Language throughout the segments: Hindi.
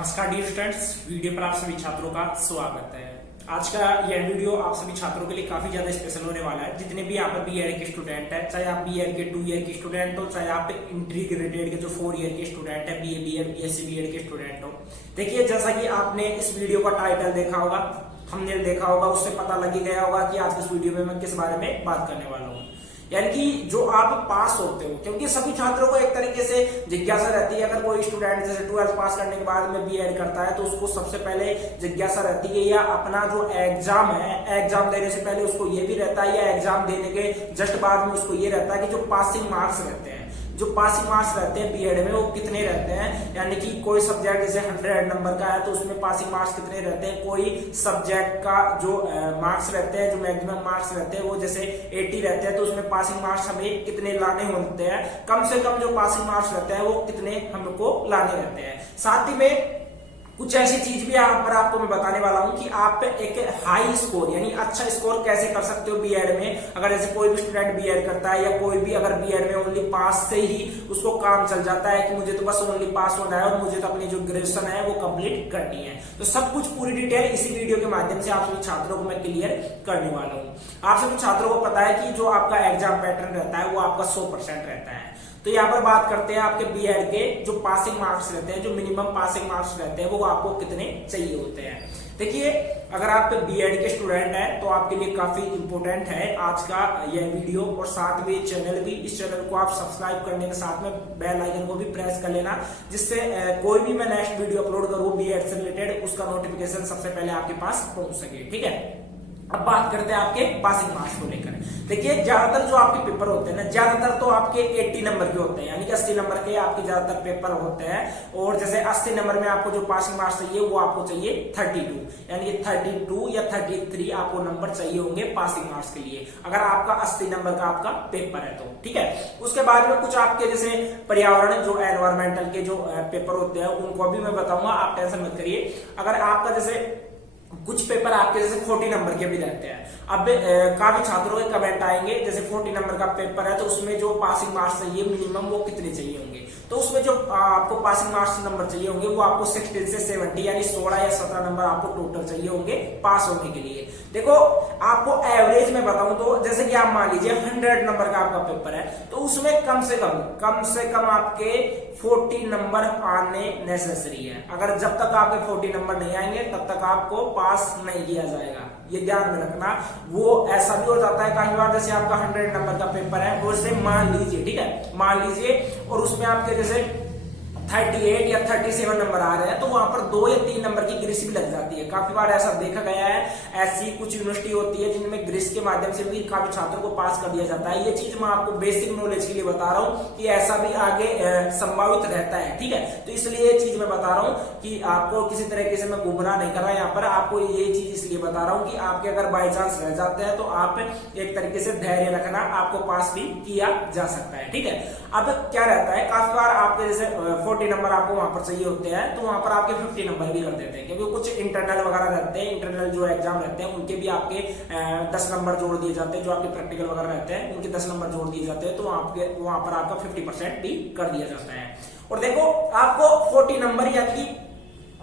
नमस्कार डियर स्टूडेंट्स, वीडियो पर आप सभी छात्रों का स्वागत है। आज का यह वीडियो आप सभी छात्रों के लिए काफी ज्यादा स्पेशल होने वाला है। जितने भी यहाँ पर बीएड के स्टूडेंट हैं, चाहे आप बीएड के 2 ईयर के स्टूडेंट हो, चाहे आप इंटीग्रेटेड के जो 4 ईयर के स्टूडेंट है, बीए बीएड बीएससी बीएड के स्टूडेंट हो। देखिए, जैसा कि आपने इस वीडियो का टाइटल देखा होगा, थंबनेल देखा होगा, उससे पता लग ही गया होगा कि आज इस वीडियो में मैं किस बारे में बात करने वाला हूँ। यानी कि जो आप पास होते हो, क्योंकि सभी छात्रों को एक तरीके से जिज्ञासा रहती है। अगर कोई स्टूडेंट जैसे 12th पास करने के बाद में बीएड करता है तो उसको सबसे पहले जिज्ञासा रहती है, या अपना जो एग्जाम है, एग्जाम देने से पहले उसको ये भी रहता है, या एग्जाम देने के जस्ट बाद में उसको ये रहता है कि जो पासिंग मार्क्स रहते हैं, जो पासिंग मार्क्स रहते हैं बीएड में, वो कितने रहते हैं। यानी कि कोई सब्जेक्ट जैसे 100 नंबर का है तो उसमें पासिंग मार्क्स कितने रहते हैं। कोई सब्जेक्ट का जो मार्क्स रहते हैं, जो मैक्सिमम मार्क्स रहते हैं, वो जैसे 80 रहते हैं तो उसमें पासिंग मार्क्स हमें कितने लाने होते हैं। कम से कम जो पासिंग मार्क्स रहते हैं वो कितने हमको लाने रहते हैं। साथ ही में कुछ ऐसी चीज भी यहाँ पर आपको मैं बताने वाला हूँ कि आप एक हाई स्कोर यानी अच्छा स्कोर कैसे कर सकते हो बीएड में। अगर जैसे कोई भी स्टूडेंट बीएड करता है, या कोई भी अगर बीएड में ओनली पास से ही उसको काम चल जाता है कि मुझे तो बस ओनली पास होना है और मुझे तो अपनी जो ग्रेजुएशन है वो कंप्लीट करनी है, तो सब कुछ पूरी डिटेल इसी वीडियो के माध्यम से आप सभी छात्रों को मैं क्लियर करने वाला हूँ। आप सभी छात्रों को पता है कि जो आपका एग्जाम पैटर्न रहता है वो आपका 100% रहता है। तो यहाँ पर बात करते हैं आपके बीएड के जो पासिंग मार्क्स रहते हैं, जो मिनिमम पासिंग मार्क्स रहते हैं, वो आपको कितने चाहिए होते हैं। देखिए, अगर आप बीएड के स्टूडेंट हैं तो आपके लिए काफी इंपॉर्टेंट है आज का यह वीडियो, और साथ में चैनल भी, इस चैनल को आप सब्सक्राइब करने के साथ में बेल आइकन को भी प्रेस कर लेना, जिससे कोई भी मैं नेक्स्ट वीडियो अपलोड करूँ बीएड से रिलेटेड, उसका नोटिफिकेशन सबसे पहले आपके पास पहुंच सके। ठीक है, अब बात करते हैं आपके पासिंग मार्क्स को लेकर। देखिए, ज्यादातर जो आपके पेपर होते हैं ना, ज्यादातर तो आपके 80 नंबर के होते हैं, यानी कि 80 नंबर के आपके ज्यादातर पेपर होते हैं। और जैसे 80 नंबर में आपको जो पासिंग मार्क्स चाहिए वो आपको चाहिए 32, यानी कि 32 या 33 आपको नंबर चाहिए होंगे पासिंग मार्क्स के लिए, अगर आपका 80 नंबर का आपका पेपर है तो। ठीक है, उसके बाद में कुछ आपके जैसे पर्यावरण जो एनवायरमेंटल के जो पेपर होते हैं उनको भी मैं बताऊंगा, आप टेंशन मत करिए। अगर आपका जैसे कुछ पेपर आपके जैसे 40 नंबर के भी रहते हैं। अब काफी छात्रों के कमेंट आएंगे, जैसे 40 नंबर का पेपर है तो उसमें जो पासिंग मार्क्स चाहिए मिनिमम वो कितने चाहिए होंगे। तो उसमें जो आपको पासिंग मार्क्स नंबर चाहिए होंगे वो आपको 16 से 70 यानी 16 या 17 नंबर आपको टोटल चाहिए होंगे पास होने के लिए। देखो, आपको एवरेज में बताऊं तो जैसे कि आप मान लीजिए 100 नंबर का आपका पेपर है तो उसमें कम से कम आपके 40 नंबर आने नेसेसरी है। अगर जब तक आपके 40 नंबर नहीं आएंगे तब तक आपको पास नहीं किया जाएगा, ये ध्यान में रखना। वो ऐसा भी हो जाता है कई बार, जैसे आपका 100 नंबर का पेपर है, वैसे मान लीजिए, ठीक है, मान लीजिए, और उसमें आपके जैसे 38 या 37 नंबर आ रहे हैं तो वहां पर 2 या 3 नंबर की ग्रिस भी लग जाती है। काफी बार ऐसा देखा गया है। ऐसी कुछ यूनिवर्सिटी होती है जिनमें ग्रिस के माध्यम से भी काफी छात्रों को पास कर दिया जाता है। ये चीज मैं आपको बेसिक नॉलेज के लिए बता रहा हूँ कि ऐसा भी आगे संभावित रहता है। ठीक है, तो इसलिए ये चीज मैं बता रहा हूँ कि आपको किसी तरीके से मैं गुमराह नहीं कर रहा। यहाँ पर आपको ये चीज इसलिए बता रहा हूँ कि आपके अगर बाई चांस रह जाते हैं तो आप एक तरीके से धैर्य रखना, आपको पास भी किया जा सकता है। ठीक है, अब क्या रहता है, काफी बार आपके जैसे 40 नंबर आपको वहां पर चाहिए होते हैं तो वहां पर आपके 50 नंबर भी कर देते हैं, क्योंकि कुछ इंटरनल वगैरह रहते हैं, इंटरनल जो एग्जाम रहते हैं उनके भी आपके 10 नंबर जोड़ दिए जाते हैं। जो आपके प्रैक्टिकल वगैरह रहते हैं उनके 10 नंबर जोड़ दिए जाते हैं, तो वहां पर आपका 50% भी कर दिया जाता है। और देखो, आपको 40 नंबर यानी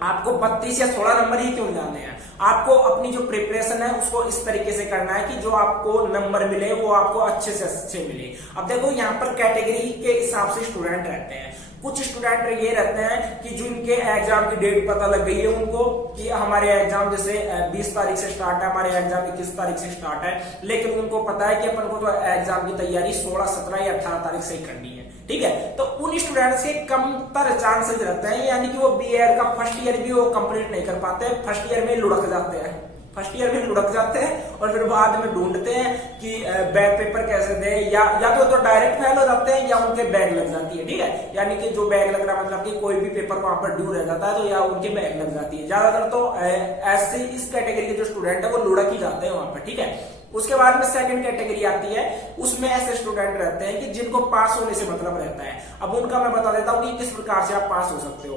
आपको 32 या 16 नंबर ही क्यों लाने हैं, आपको अपनी जो प्रिपरेशन है उसको इस तरीके से करना है कि जो आपको नंबर मिले वो आपको अच्छे से अच्छे मिले। अब देखो, यहाँ पर कैटेगरी के हिसाब से स्टूडेंट रहते हैं। कुछ स्टूडेंट ये रहते हैं कि जिनके एग्जाम की डेट पता लग गई है उनको कि हमारे एग्जाम जैसे 20 तारीख से स्टार्ट है, हमारे एग्जाम 21 तारीख से स्टार्ट है, लेकिन उनको पता है कि अपन को तो एग्जाम की तैयारी 16, 17 या 18 तारीख से ही करनी है। ठीक है, तो उन स्टूडेंट्स के कमतर चांसेस रहते हैं, यानी कि वो बीएड का फर्स्ट ईयर भी वो कंप्लीट नहीं कर पाते, फर्स्ट ईयर में लुढ़क जाते हैं, फर्स्ट ईयर में लुढ़क जाते हैं और फिर बाद में ढूंढते हैं कि बैक पेपर कैसे दे, या तो डायरेक्ट फेल हो जाते हैं या उनके बैग लग जाती है। ठीक है, यानी कि जो बैग लग रहा मतलब कि कोई भी पेपर वहां पर ड्यू रह जाता है तो या उनके बैग लग जाती है। ज्यादातर तो ऐसे इस कैटेगरी के जो स्टूडेंट है वो लुढ़क ही जाते हैं वहां पर। ठीक है, उसके बाद में सेकंड कैटेगरी आती है, उसमें ऐसे स्टूडेंट रहते हैं कि जिनको पास होने से मतलब रहता है। अब उनका मैं बता देता हूं कि किस प्रकार से आप पास हो सकते हो।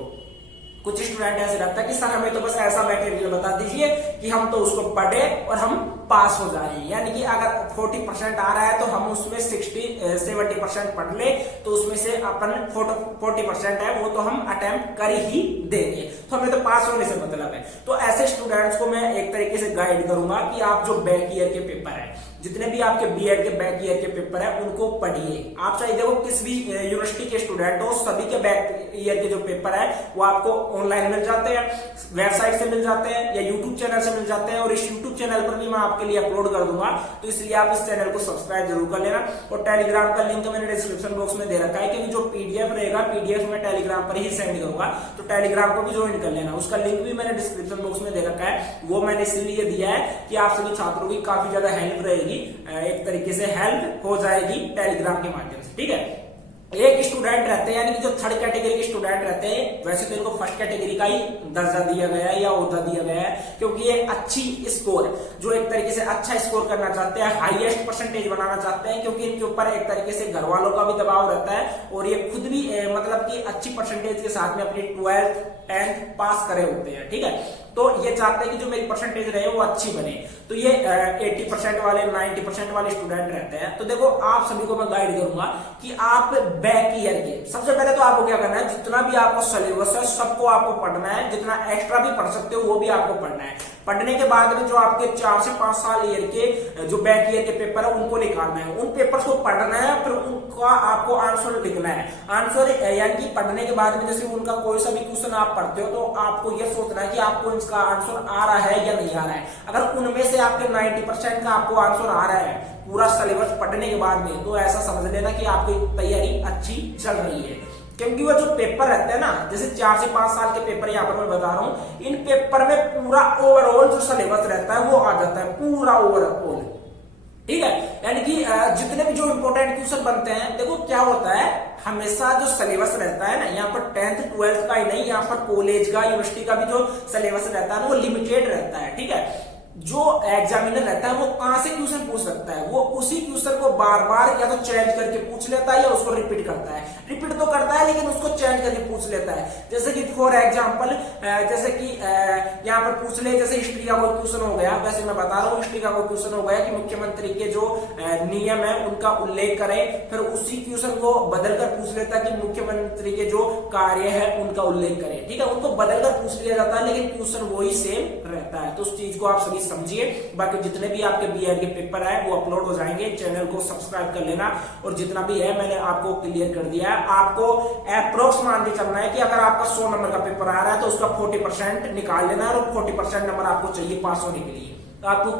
कुछ स्टूडेंट ऐसे रहता है कि सर हमें तो बस ऐसा मटेरियल बता दीजिए कि हम तो उसको पढ़े और हम पास हो जाए, यानी कि अगर 40% आ रहा है तो हम उसमें 70% पढ़ ले तो उसमें से अपन 40% है वो तो हम अटेम्प्ट कर ही देंगे, तो हमें तो पास होने से मतलब है। तो ऐसे स्टूडेंट्स को मैं एक तरीके से गाइड करूंगा कि आप जो बैक ईयर के पेपर है, जितने भी आपके बीएड के बैक ईयर के पेपर है उनको पढ़िए। आप चाहे देखो किस भी यूनिवर्सिटी के स्टूडेंट हो, सभी के बैक ईयर के जो पेपर है वो आपको ऑनलाइन मिल जाते हैं, वेबसाइट से मिल जाते हैं या यूट्यूब चैनल से मिल जाते हैं, और इस यूट्यूब चैनल पर भी मैं आपके लिए अपलोड कर दूंगा, तो इसलिए आप इस चैनल को सब्सक्राइब जरूर कर लेना। और टेलीग्राम का लिंक मैंने डिस्क्रिप्शन बॉक्स में दे रखा है, क्योंकि जो पीडीएफ रहेगा पीडीएफ में टेलीग्राम पर ही सेंड करूंगा, तो टेलीग्राम को भी ज्वाइन कर लेना। उसका लिंक भी मैंने डिस्क्रिप्शन बॉक्स में दे रखा है, वो मैंने इसलिए दिया है कि आप सभी छात्रों की काफी ज्यादा हेल्प रहेगी, एक तरीके से हेल्प हो जाएगी टेलीग्राम के माध्यम से, ठीक है। एक स्टूडेंट रहते हैं, यानी कि जो थर्ड कैटेगरी के स्टूडेंट रहते हैं, वैसे तो इनको फर्स्ट कैटेगरी का ही दर्जा दिया गया है या ओहदा दिया गया है, क्योंकि ये अच्छी स्कोर, जो एक तरीके से अच्छा स्कोर करना चाहते हैं, हाईएस्ट परसेंटेज बनाना चाहते हैं, क्योंकि इनके ऊपर एक तरीके से घर वालों का भी दबाव रहता है और ये खुद भी मतलब कि अच्छी परसेंटेज के साथ में अपनी 12th 10th पास करे होते हैं, ठीक है। तो ये चाहते हैं कि जो मेरी परसेंटेज रहे वो अच्छी बने, तो ये 80% वाले 90% वाले स्टूडेंट रहते हैं। तो देखो आप सभी को मैं गाइड करूंगा कि आप बैक ईयर के सबसे पहले तो आपको क्या करना है, जितना भी आपको सिलेबस है सबको आपको पढ़ना है, जितना एक्स्ट्रा भी पढ़ सकते हो वो भी आपको पढ़ना है। पढ़ने के बाद में जो आपके 4 से 5 साल ईयर के जो बैक ईयर के पेपर है उनको निकालना है, उन पेपर्स को पढ़ना है, फिर उनका आपको आंसर लिखना है। आंसर यानी कि पढ़ने के बाद में जैसे उनका कोई सा भी क्वेश्चन आप पढ़ते हो तो आपको यह सोचना है कि आपको इसका आंसर आ रहा है या नहीं आ रहा है। अगर उनमें से आपके 90% का आपको आंसर आ रहा है पूरा सिलेबस पढ़ने के बाद में, तो ऐसा समझ लेना कि आपकी तैयारी अच्छी चल रही है। क्योंकि वो जो पेपर रहते हैं ना, जैसे 4 से 5 साल के पेपर यहाँ पर मैं बता रहा हूं, इन पेपर में पूरा ओवरऑल जो सिलेबस रहता है वो आ जाता है, पूरा ओवरऑल, ठीक है। यानी कि जितने भी जो इंपॉर्टेंट क्वेश्चन बनते हैं, देखो क्या होता है, हमेशा जो सिलेबस रहता है ना, यहाँ पर 10th 12th का ही नहीं, यहाँ पर कॉलेज का यूनिवर्सिटी का भी जो सिलेबस रहता है ना वो लिमिटेड रहता है, ठीक है। जो एग्जामिनर रहता है वो कहां से क्वेश्चन पूछ सकता है, वो उसी क्वेश्चन को बार बार या तो चेंज करके पूछ लेता है या उसको रिपीट करता है। रिपीट तो करता है लेकिन उसको चेंज करके पूछ लेता है। जैसे कि फॉर एग्जांपल जैसे कि यहाँ पर पूछ ले, जैसे हिस्ट्री का कोई क्वेश्चन हो गया, वैसे मैं बता रहा हूँ हिस्ट्री का कोई क्वेश्चन हो गया कि मुख्यमंत्री के जो नियम है उनका उल्लेख करें, फिर उसी क्वेश्चन को बदल कर पूछ लेता है कि मुख्यमंत्री के जो कार्य है उनका उल्लेख करें, ठीक है। उनको बदल कर पूछ लिया जाता है लेकिन क्वेश्चन वही सेम रहता है। तो उस चीज को आप सभी समझिए। बाकी जितने भी आपके बीएड के पेपर है वो अपलोड हो जाएंगे, चैनल को सब्सक्राइब कर लेना, और जितना भी है मैंने आपको क्लियर कर दिया है। आपको अप्रोक्स मान के चलना है कि अगर आपका 100 नंबर का पेपर आ रहा है तो उसका 40% निकाल लेना है, और 40% नंबर आपको चाहिए पास होने के लिए। तो आपको